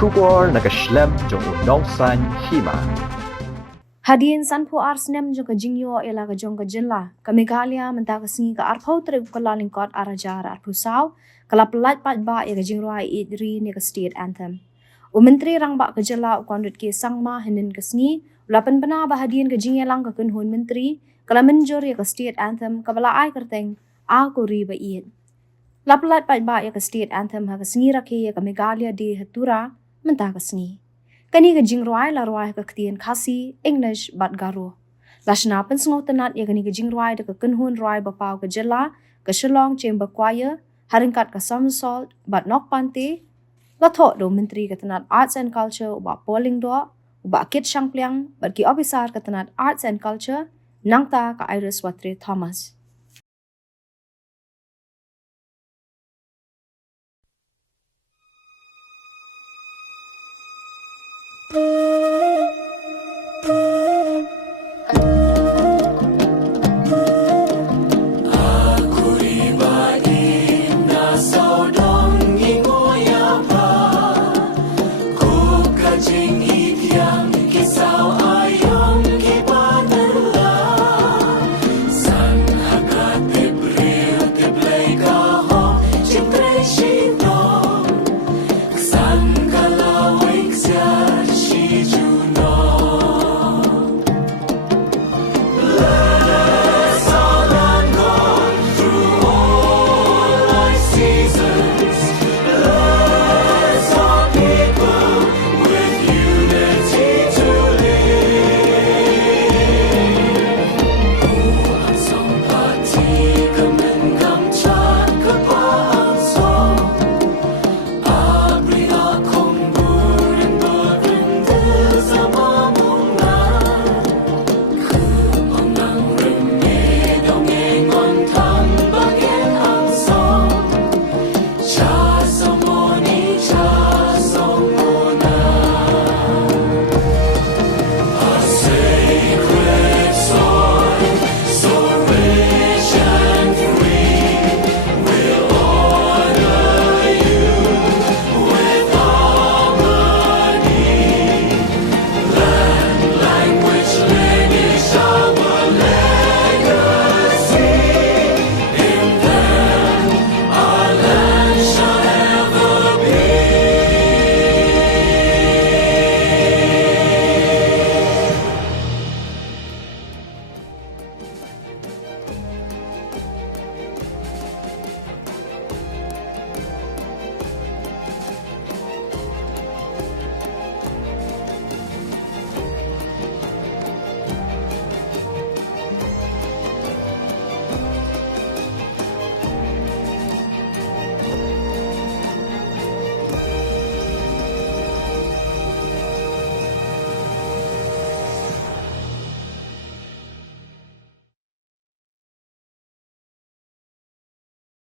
Kubor naga Snem jong nongsan Hima. Hadien san po Snem jong ka Jingrwai ela ka jong ka Jylla ka Meghalaya menta ka singi ka arpau trip ka lalingkot arajar arpusau kala pelat pat ba ya ka Jingrwai Ïeit ri ni ka state anthem. Menteri rang ba ka Jylla ukondut ke sangma henin ka singi ulapan bana ba Hadien ka Jingyelang ka kunhun menteri kala menjur ya ka state anthem ka bala ai kerteng a ko ri ba Ïeit. Lapelat pat ba ya ka state anthem ha ka singi rakhe ya ka Meghalaya de hatura menta ka singi. Kani ka Jingrwai la ruai ka ketien khasi English bat garo. Lashna pensengo tenat ya kani ka Jingrwai de ka kunhun ruai bapau ka Jylla ka Shillong Chamber Choir haringkat ka somersault bat nok pante la thok do menteri ka tenat arts and culture uba polling do uba kit shangpliang bat ki officer ka tenat arts and culture nangta ka Iris Watre Thomas.